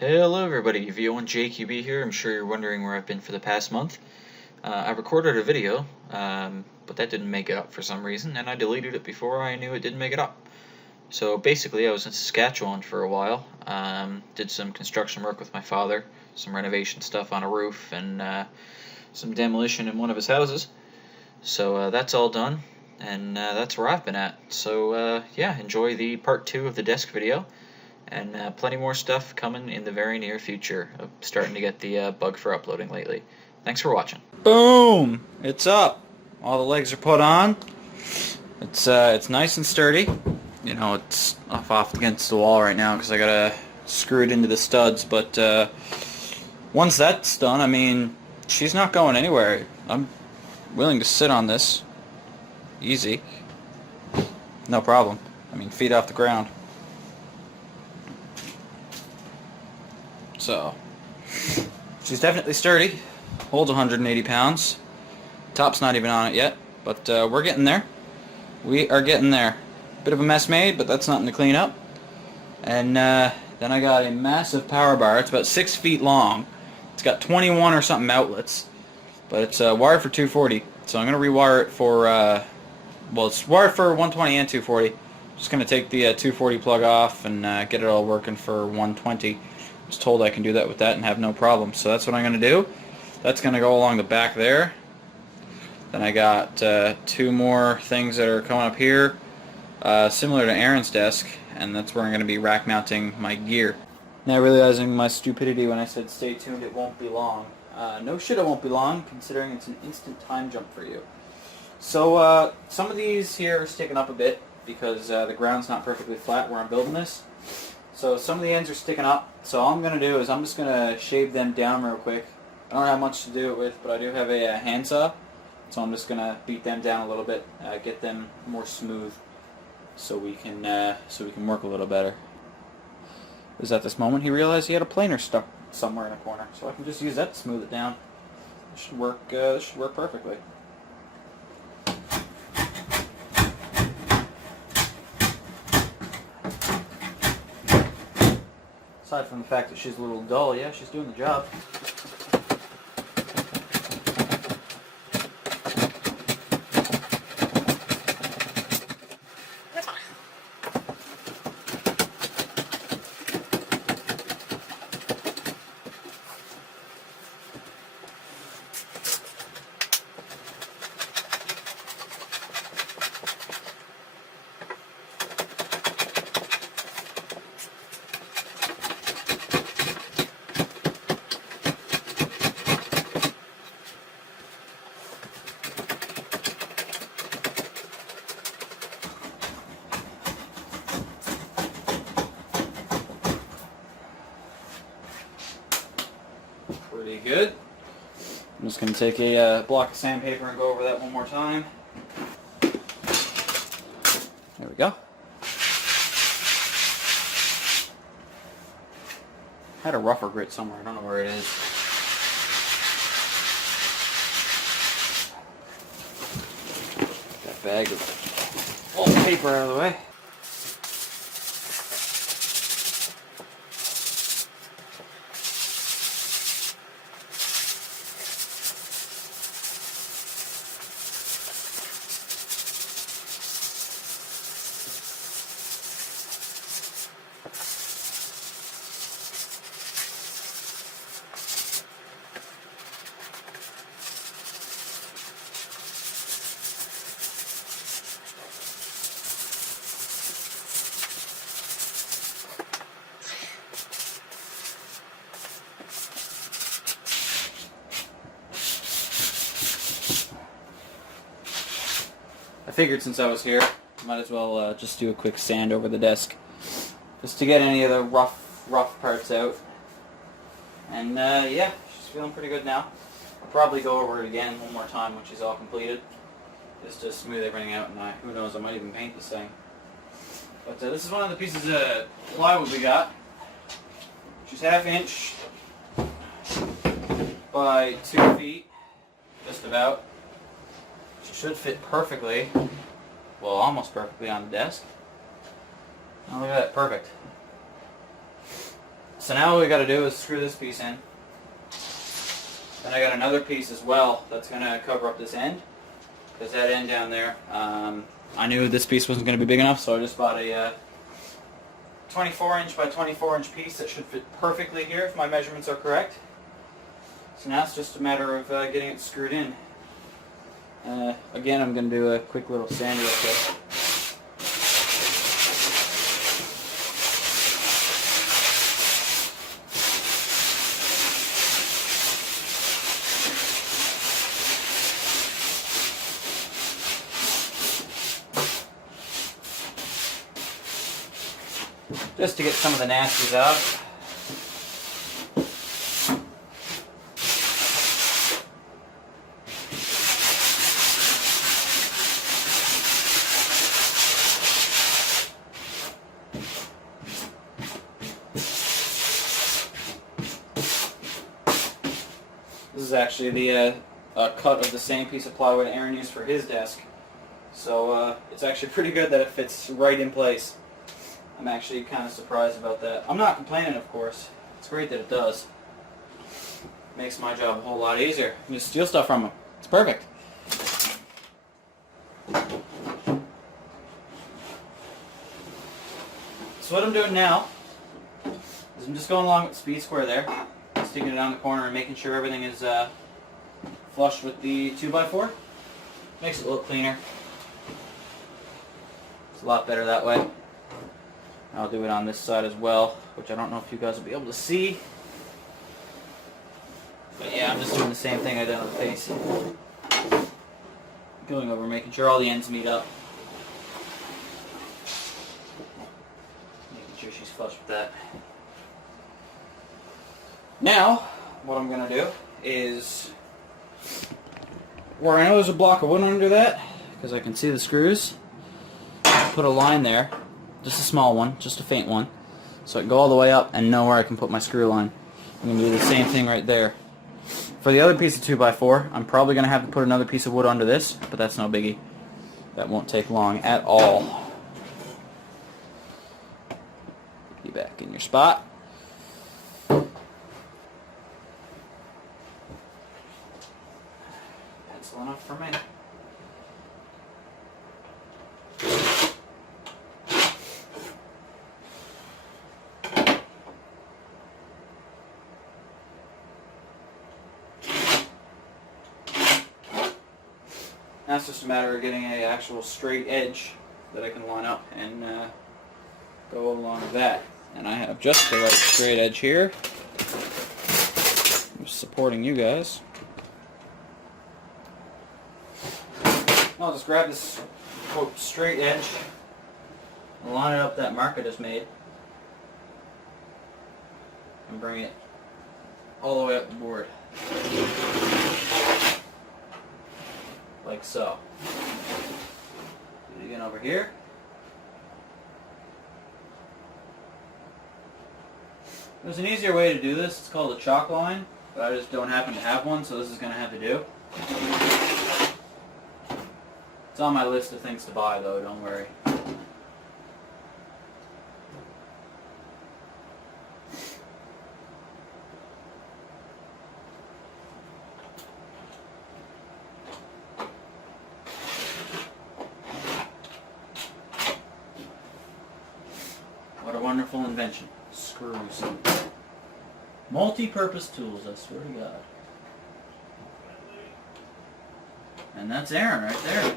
Hello everybody, VO1JQB here. I'm sure you're wondering where I've been for the past month. I recorded a video, but that didn't make it up for some reason, and I deleted it before I knew it didn't make it up. So basically I was in Saskatchewan for a while, did some construction work with my father, some renovation stuff on a roof, and some demolition in one of his houses. So that's all done, and that's where I've been at. So yeah, enjoy the part 2 of the desk video. And plenty more stuff coming in the very near future. I'm starting to get the bug for uploading lately. Thanks for watching. Boom! It's up. All the legs are put on. It's nice and sturdy. You know, it's off against the wall right now because I gotta screw it into the studs. But once that's done, I mean, she's not going anywhere. I'm willing to sit on this. Easy. No problem. I mean, feet off the ground. So, she's definitely sturdy, holds 180 pounds, top's not even on it yet, but we're getting there. We are getting there. Bit of a mess made, but that's nothing to clean up. And then I got a massive power bar. It's about 6 feet long. It's got 21 or something outlets, but it's wired for 240, so I'm going to rewire it for, well, it's wired for 120 and 240. Just going to take the 240 plug off and get it all working for 120. Was told I can do that with that and have no problem, so that's what I'm going to do. That's going to go along the back there. Then I got 2 more things that are coming up here, similar to Aaron's desk, and that's where I'm going to be rack mounting my gear. Now realizing my stupidity when I said stay tuned, it won't be long. No shit, it won't be long, considering it's an instant time jump for you. So some of these here are sticking up a bit because the ground's not perfectly flat where I'm building this. So some of the ends are sticking up, so all I'm going to do is I'm just going to shave them down real quick. I don't have much to do it with, but I do have a handsaw, so I'm just going to beat them down a little bit, get them more smooth, so we can work a little better. It was at this moment he realized he had a planer stuck somewhere in a corner, so I can just use that to smooth it down. This should work perfectly. Aside from the fact that she's a little dull, yeah, she's doing the job. Pretty good. I'm just going to take a block of sandpaper and go over that one more time. There we go. I had a rougher grit somewhere. I don't know where it is. That bag of old paper out of the way. I figured since I was here, might as well just do a quick sand over the desk, just to get any of the rough parts out. And yeah, she's feeling pretty good now. I'll probably go over it again one more time when she's all completed, just to smooth everything out, and who knows, I might even paint this thing. But this is one of the pieces of plywood we got. She's 1/2 inch by 2 feet, just about. She should fit perfectly, well, almost perfectly on the desk. Oh, look at that, perfect. So now all we got to do is screw this piece in. Then I got another piece as well that's going to cover up this end. Because that end down there, I knew this piece wasn't going to be big enough, so I just bought a 24-inch by 24-inch piece that should fit perfectly here if my measurements are correct. So now it's just a matter of getting it screwed in. Again, I'm going to do a quick little sandy real quick. Just to get some of the nasties out. This is actually the cut of the same piece of plywood Aaron used for his desk. So it's actually pretty good that it fits right in place. I'm actually kind of surprised about that. I'm not complaining, of course. It's great that it does. Makes my job a whole lot easier. You just steal stuff from them. It's perfect. So what I'm doing now is I'm just going along with the speed square there, sticking it down the corner and making sure everything is flush with the 2x4. Makes it look cleaner. It's a lot better that way. I'll do it on this side as well, which I don't know if you guys will be able to see. But yeah, I'm just doing the same thing I did on the face. Going over, making sure all the ends meet up. Making sure she's flush with that. Now, what I'm going to do is, where I know there's a block of wood under that, because I can see the screws, put a line there. Just a small one, just a faint one, so I can go all the way up and know where I can put my screw line. I'm going to do the same thing right there. For the other piece of 2x4, I'm probably going to have to put another piece of wood under this, but that's no biggie. That won't take long at all. Be back in your spot. That's enough for me. Now it's just a matter of getting an actual straight edge that I can line up and go along with that. And I have just the right straight edge here. I'm supporting you guys. I'll just grab this quote straight edge and line it up that mark I just made and bring it all the way up the board. Like so. Do it again over here. There's an easier way to do this. It's called a chalk line, but I just don't happen to have one, so this is going to have to do. It's on my list of things to buy, though, don't worry. What a wonderful invention. Screws. Multi-purpose tools, I swear to God. And that's Aaron right there.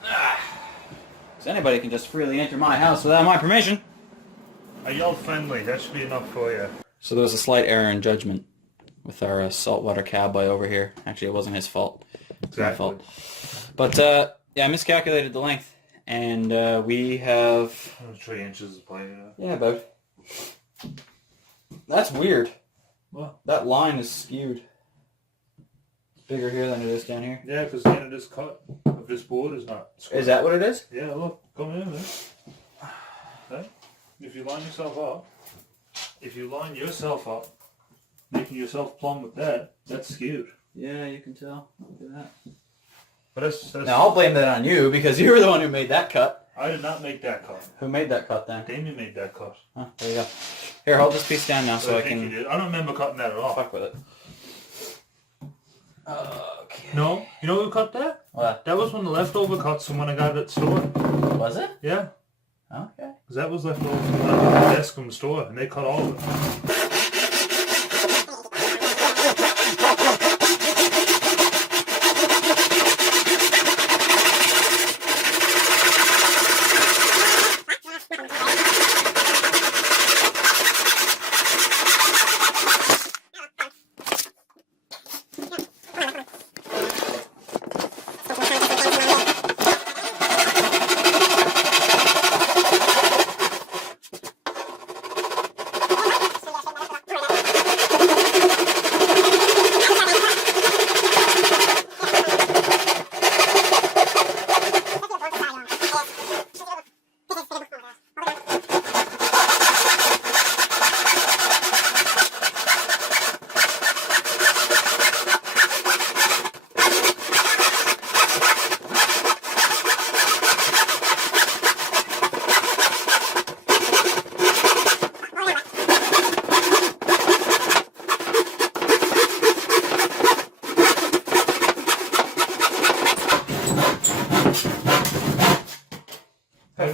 Because anybody can just freely enter my house without my permission. Y'all friendly, that should be enough for you. So there was a slight error in judgment with our saltwater cowboy over here. Actually, it wasn't his fault. It's my fault. But, yeah, I miscalculated the length. And we have 3 inches of plate. Yeah, about. That's weird. What? That line is skewed. It's bigger here than it is down here. Yeah, because the end of this cut of this board is not square. Is that what it is? Yeah, look, come in there. Okay? If you line yourself up, making yourself plumb with that, that's skewed. Yeah, you can tell. Look at that. But that's now I'll blame that on you because you were the one who made that cut. I did not make that cut. Who made that cut then? Damien made that cut. Oh, there you go. Here, hold this piece down now so I think can he did. I don't remember cutting that at all. fuck with it. Okay. No, you know who cut that? What? That was one of the leftover cuts from when I got it at the store. Was it? Yeah. Okay. Because that was left over from when I got the desk from the store, and they cut all of it.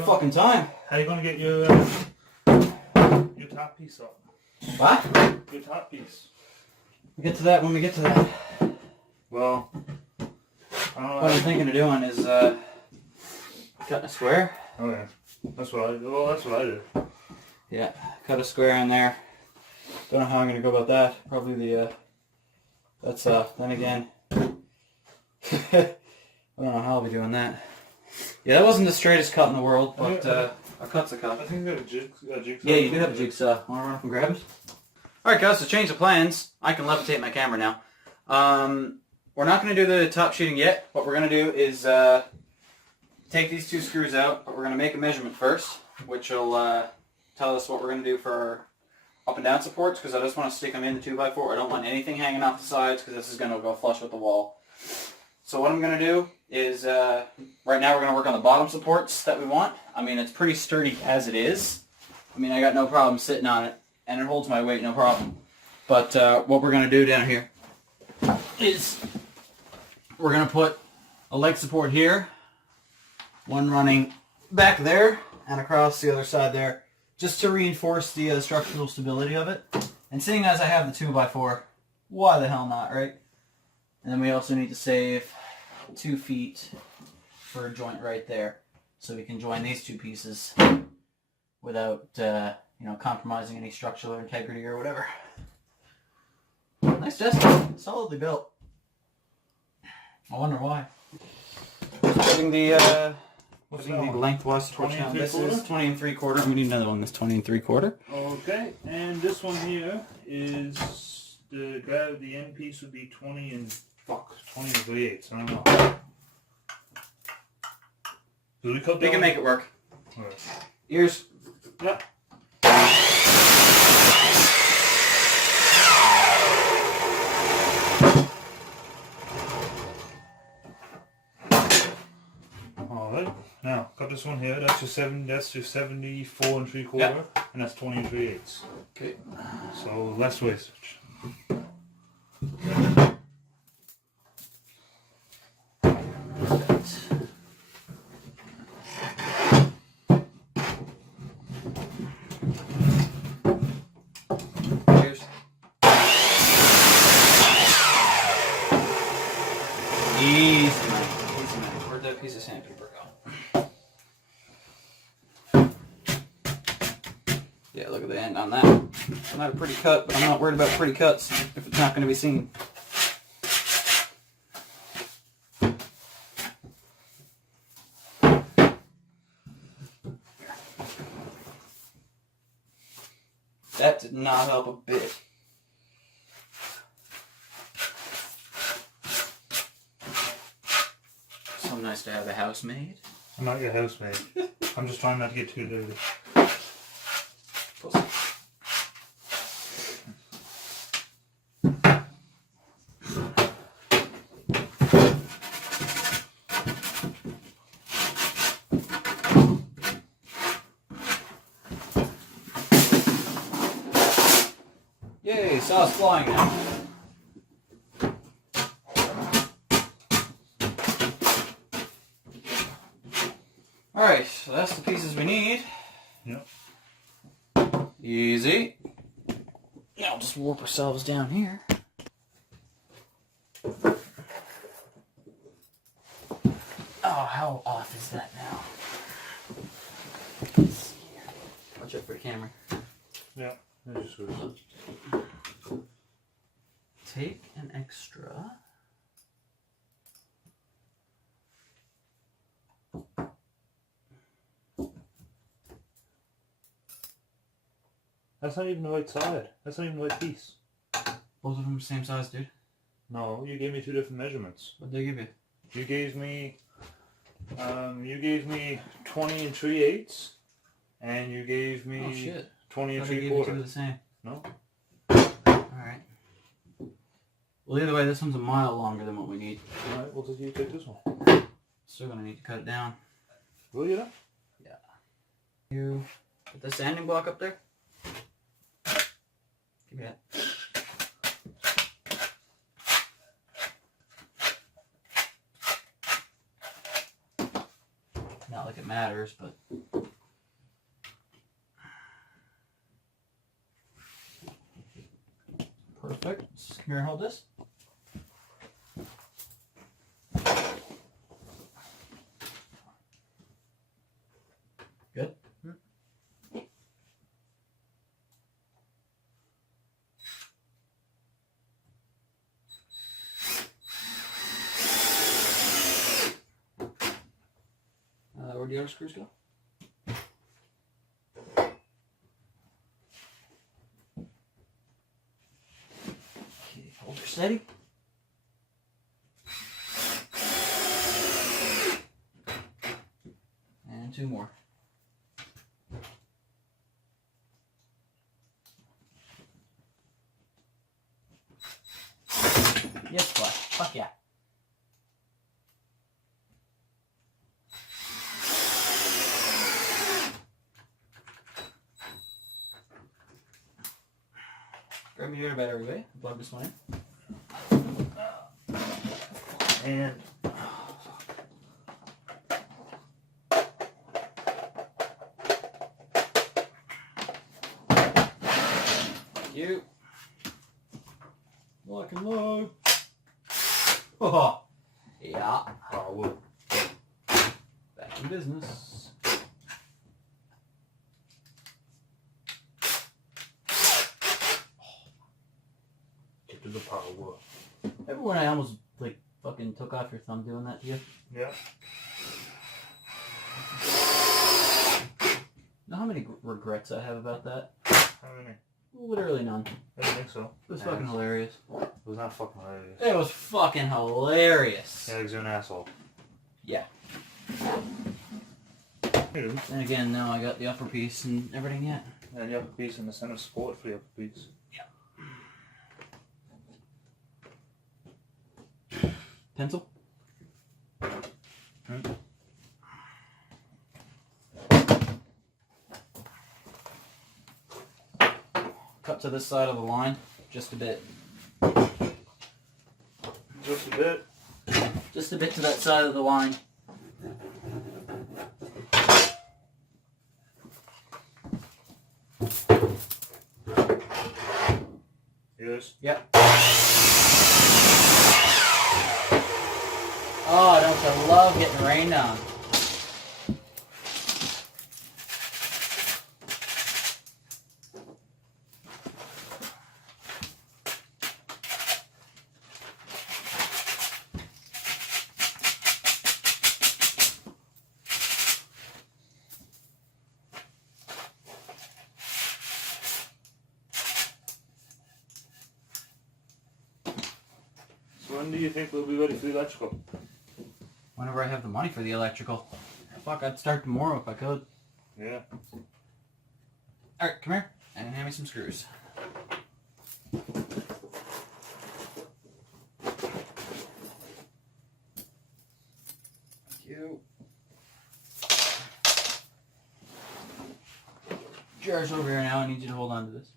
Fucking time. How you gonna get your top piece up? What? Your top piece. We'll get to that when we get to that. Well, I don't know. What I'm thinking of doing is cutting a square. Okay. That's what I did. Yeah, cut a square in there. Don't know how I'm gonna go about that. Probably the that's then again. I don't know how I'll be doing that. Yeah, that wasn't the straightest cut in the world, but a cut's a cut. I think you got a jigsaw. Yeah, you do have a jigsaw. Want to run up and grab it? Alright guys, so change of plans. I can levitate my camera now. We're not going to do the top sheeting yet. What we're going to do is take these two screws out, but we're going to make a measurement first, which will tell us what we're going to do for our up and down supports, because I just want to stick them in the 2x4. I don't want anything hanging off the sides, because this is going to go flush with the wall. So what I'm going to do is, right now we're going to work on the bottom supports that we want. I mean, it's pretty sturdy as it is. I mean, I got no problem sitting on it, and it holds my weight, no problem. But what we're going to do down here is we're going to put a leg support here, one running back there and across the other side there, just to reinforce the structural stability of it. And seeing as I have the 2x4, why the hell not, right? And then we also need to save 2 feet for a joint right there, so we can join these two pieces without, compromising any structural integrity or whatever. Nice desk, solidly built. I wonder why. Putting the lengthwise torch down. This is 20 3/4. We need another one that's 20 3/4. Okay, and this one here is the end piece would be 20 and 3/8. I don't know. Do we cut We down? can make it work. Alright. Ears. Yep. Alright. Now cut this one here. That's your 74 3/4, Yep. and that's 20 3/8. Okay. So less wastage. Ears. Easy, man. Easy, man. Where'd that piece of sandpaper go? Yeah, look at the end on that. Not a pretty cut, but I'm not worried about pretty cuts if it's not going to be seen. That did not help a bit. So nice to have a housemaid. I'm not your housemaid. I'm just trying not to get too dirty. Pussy. he saw us flying now. Alright, so that's the pieces we need. Yep. Easy. Now just warp ourselves down here. Oh, how off is that now? Let's see here. Watch out for the camera. Yeah. That just goes. Take an extra. That's not even the right side. That's not even the right piece. Both of them the same size, dude. No, you gave me two different measurements. What'd they give you? You gave me 20 and 3/8, and you gave me Oh shit. 20 and I thought I gave you 3/4. two of the same. No. Alright. Well, either way, this one's a mile longer than what we need. Alright, well, you take this one. Still gonna need to cut it down. Will you? Yeah. You put the sanding block up there? Give me that. Not like it matters, but... Perfect. Come here and hold this. Good. Where do the other screws go? Okay, hold her steady. And two more. Yes, Flash. Fuck yeah. Grab me your battery away. Plug this one in. And you. Lock and load. Oh, yeah. oh, well, Back in business. get to the power. Remember when I almost like fucking took off your thumb doing that to you? Yeah. Know how many regrets I have about that? How many? Literally none. I don't think so. It was fucking hilarious. It was not fucking hilarious. It was fucking hilarious. Yeah, because you're an asshole. Yeah. You. And again, now I got the upper piece and everything yet. And the upper piece and the center support for the upper piece. Pencil? Cut to this side of the line, just a bit. Just a bit. Just a bit to that side of the line. Yes. Yep. Oh, don't you love getting rained on? So when do you think we'll be ready for the electrical? Whenever I have the money for the electrical. Fuck, I'd start tomorrow if I could. Yeah. Alright, come here and hand me some screws. Thank you. Jar's over here now. I need you to hold on to this.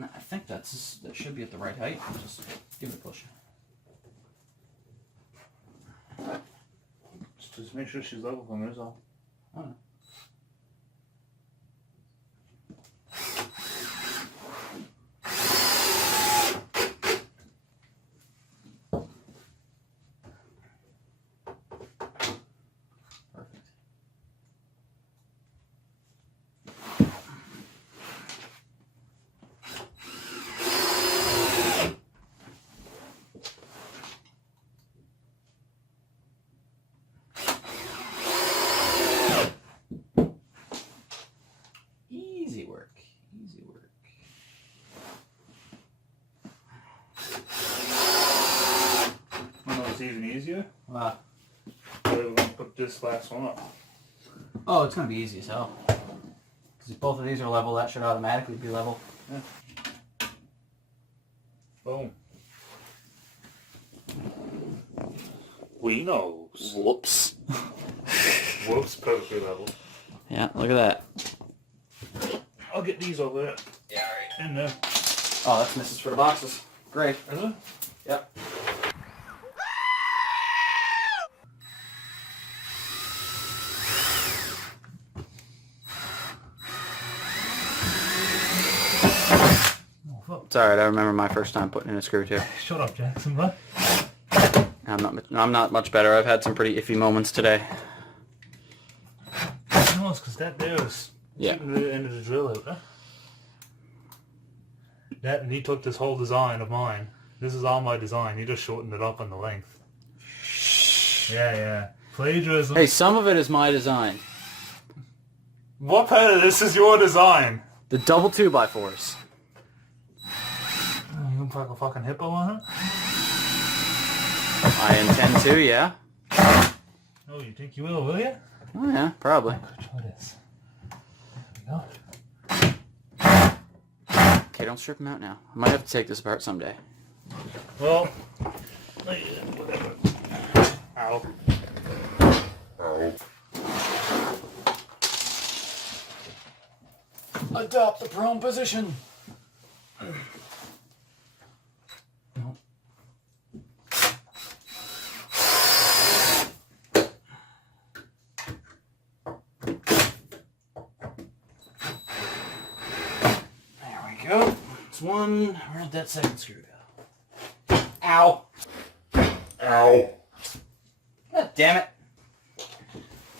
I think that should be at the right height. Just give it a push. Just make sure she's level from this all. Oh, no. Easy work. Easy work. I know it's even easier. Wow. We're going to put this last one up. Oh, it's going to be easy as hell. Because if both of these are level, that should automatically be level. Yeah. Boom. We knows. Whoops. Whoops, perfectly level. Yeah, look at that. I'll get these over there. Yeah, alright. In there. Oh, that's misses for the boxes. Great. Is it? Yep. It's alright, I remember my first time putting in a screw too. Shut up, Jackson, bro. I'm not much better. I've had some pretty iffy moments today. No, it's because that there is keeping the end of the drill out, huh? That, and he took this whole design of mine. This is all my design. He just shortened it up on the length. Yeah. Plagiarism. Hey, some of it is my design. What part of this is your design? The double 2x4s. You gonna put a fucking hippo on it? I intend to, yeah. Oh, you think you will you? Oh, yeah, probably. Try this. There we go. Okay, don't strip them out now. I might have to take this apart someday. Well, whatever. Ow. Adopt the prone position. Go. It's one. Where'd that second screw go? Ow. Ow. God damn it.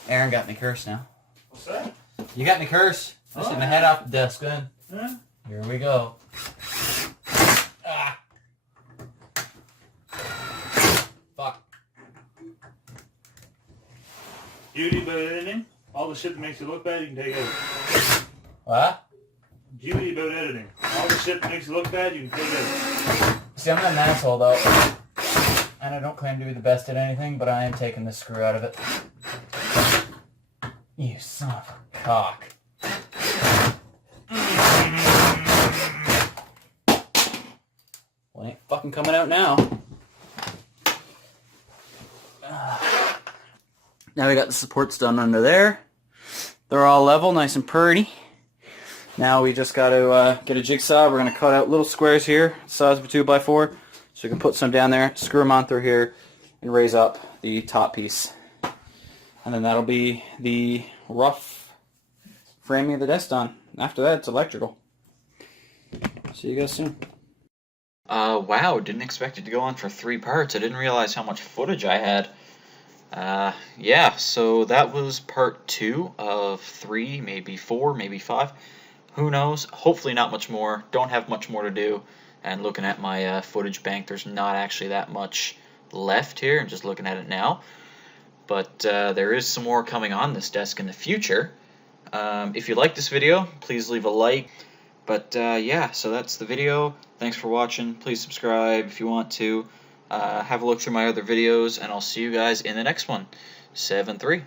Aaron got me cursed now. What's that? You got me cursed. Listen, my head off the desk then. Huh? Here we go. Ah. Fuck. Beauty about editing. All the shit that makes you look bad, you can take out. What? Beauty about editing. All the shit that makes you look bad, you can take out. See, I'm not an asshole though. And I don't claim to be the best at anything, but I am taking this screw out of it. You son of a cock. Well, it ain't fucking coming out now. Now we got the supports done under there. They're all level, nice and pretty. Now we just got to get a jigsaw. We're going to cut out little squares here, size of a 2x4, so we can put some down there, screw them on through here, and raise up the top piece. And then that'll be the rough framing of the desk done. After that, it's electrical. See you guys soon. Wow, didn't expect it to go on for 3 parts. I didn't realize how much footage I had. Yeah, so that was part 2 of 3, maybe 4, maybe 5. Who knows? Hopefully not much more. Don't have much more to do. And looking at my footage bank, there's not actually that much left here. I'm just looking at it now. But there is some more coming on this desk in the future. If you like this video, please leave a like. But yeah, so that's the video. Thanks for watching. Please subscribe if you want to. Have a look through my other videos, and I'll see you guys in the next one. 7-3.